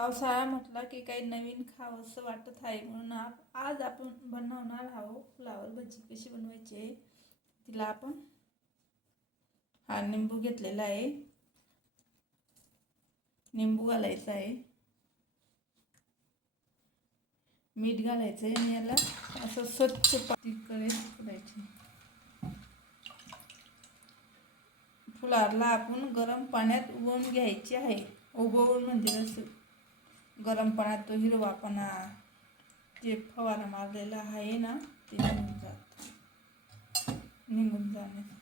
पावसाळा म्हटला की काही नवीन खावंसं वाटत आहे, म्हणून आज आपण बनवणार आहोत फ्लावर भजी. कशी बनवायची आहे तिला आपण हा निंबू घेतलेला आहे, निंबू घालायचा आहे, मीठ घालायचं आहे आणि याला असं स्वच्छ पातीकडे करायचे. फ्लावरला आपण गरम पाण्यात उबवून घ्यायचे आहे. उबवून म्हणजे असं गरम पाण्यात तो हिरवापणा जे फवारा मारलेला आहे ना ते निघून जाण्यासाठी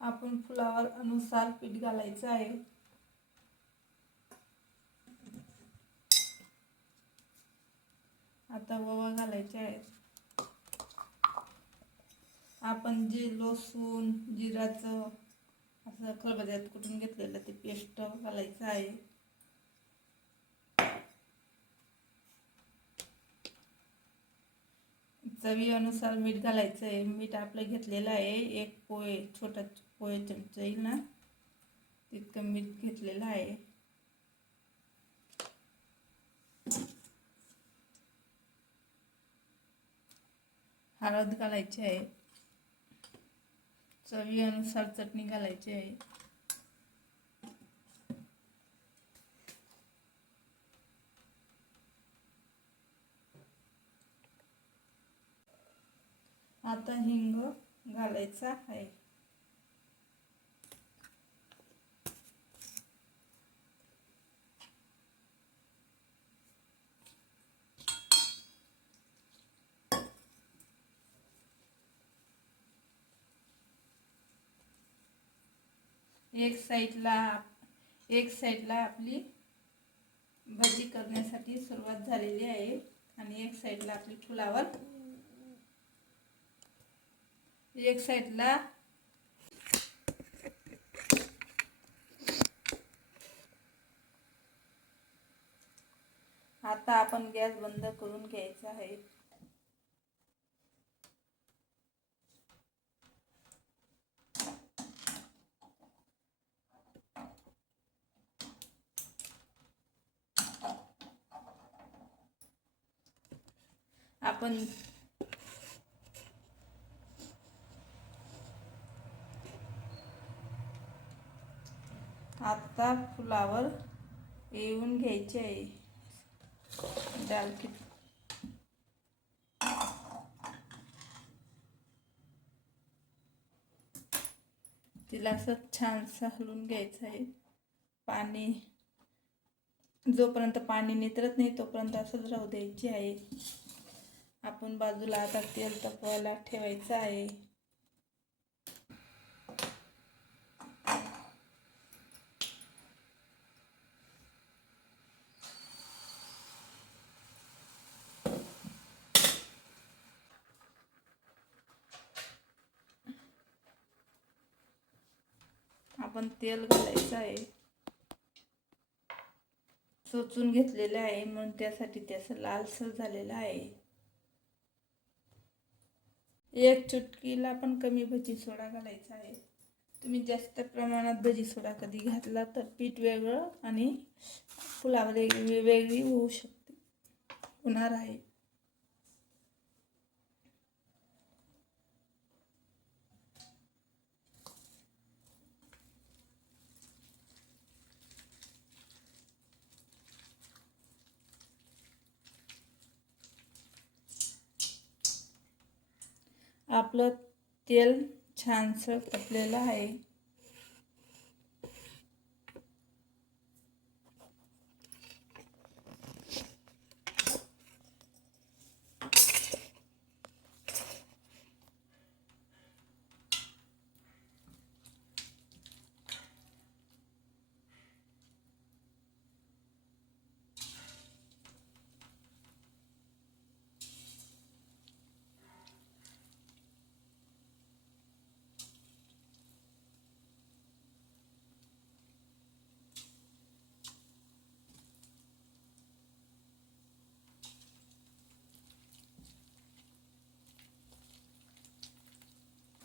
आपण फ्लावर अनुसार पीठ घालायचं आहे. आता ओवा घालायचे आहेत. आपण जे लसूण जिराचं असं खलबत्त्यात कुटून घेतलेलं ते पेस्ट घालायचं आहे. चवीनुसार मीठ घालायचं आहे. मीठ आपलं घेतलेलं आहे, एक छोटा पोहे चमचा येईल ना तितकं मीठ घेतलेलं आहे. हळद घालायची आहे. चवीनुसार चटणी घालायची आहे. आता हिंग घालायचा आहे. एक साईडला आपली भजी करण्यासाठी सुरुवात झालेली आहे आणि एक साईडला आपली फ्लावर एक साईडला आता आपण गॅस बंद करून घ्यायचा आहे. आपण आता फ्लावर येऊन घ्यायचे आहे. तिला असं छानसं हलवून घ्यायचं आहे. पाणी जोपर्यंत पाणी नितरत नाही तोपर्यंत असंच राहू द्यायचे आहे. आपण बाजूला आता तेल तापवायला ठेवायचं आहे. आपण तेल घालायचं आहे. चोचून घेतलेलं आहे म्हणून त्यासाठी त्याचं लालसर झालेलं आहे. एक चुटकीला पण कमी भजी सोडा घालायचा आहे. तुम्ही जास्त प्रमाणात भजी सोडा कधी घातला तर पीठ वेगळं आणि फ्लावर वेगळी होऊ शकते होणार आहे. आपलं तेल छानसं तापलेलं आहे.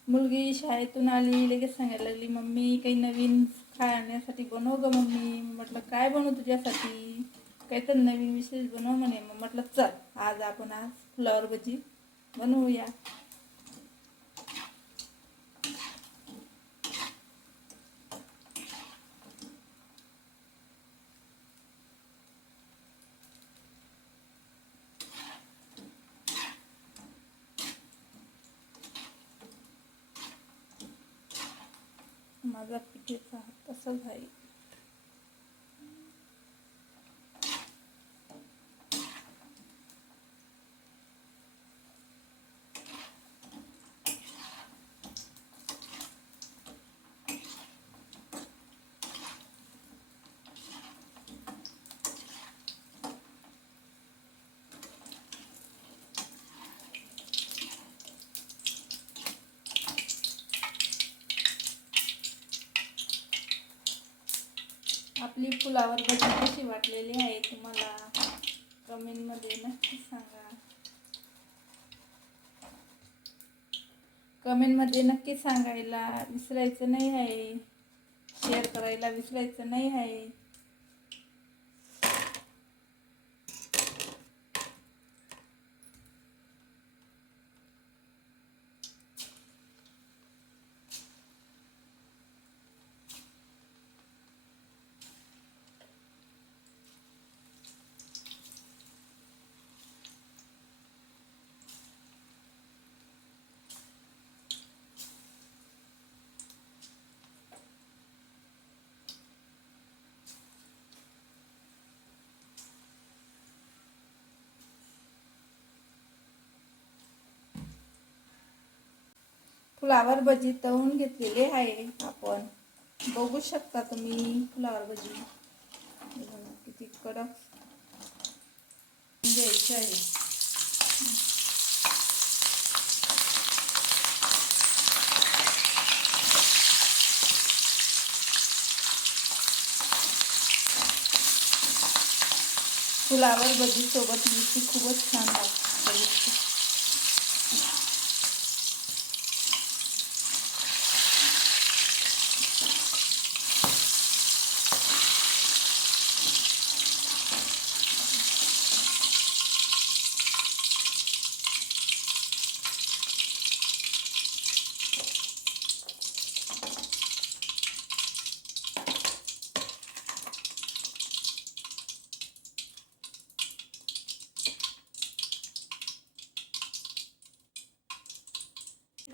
मुलगी शाळेतून आली, लगेच सांगायला लागली, मम्मी काही नवीन खाण्यासाठी बनव ग मम्मी. म्हटलं काय बनवू तुझ्यासाठी, काही तर नवीन विशेष बनव म्हणे. मग म्हटलं चल आज आपण फ्लॉवर भजी बनवूया. माझा पिठेचा हात तसाच आहे. आपली फुलावर भजी कशी वाटलेली आहे तुम्हाला कमेंटमध्ये नक्की सांगा. कमेंटमध्ये नक्की सांगायला विसरायचं नाही आहे, शेअर करायला विसरायचं नाही आहे. फ्लावर भजी तळून घेतलेले आहे आपण, बघू शकता तुम्ही. फ्लावर भजी किती कडक घ्यायचे आहे. फ्लावर भजी सोबत मिरची खूपच छान लागते.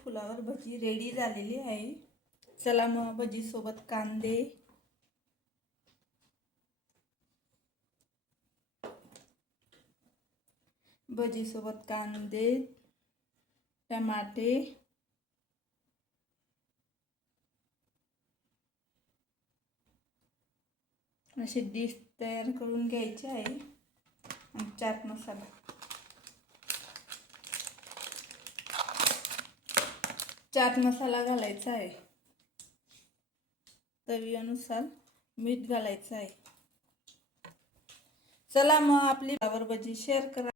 फ्लावर भजी रेडी झालेली आहे. चला मग भजी सोबत कांदे, भजी सोबत कांदे, टमाटे, अशी डिश तयार करून घ्यायची आहे. आणि चाट मसाला, चाट मसाला घालायचा आहे. चवीनुसार मीठ घालायचं आहे. चला मग आपली फ्लावर भजी शेअर करा.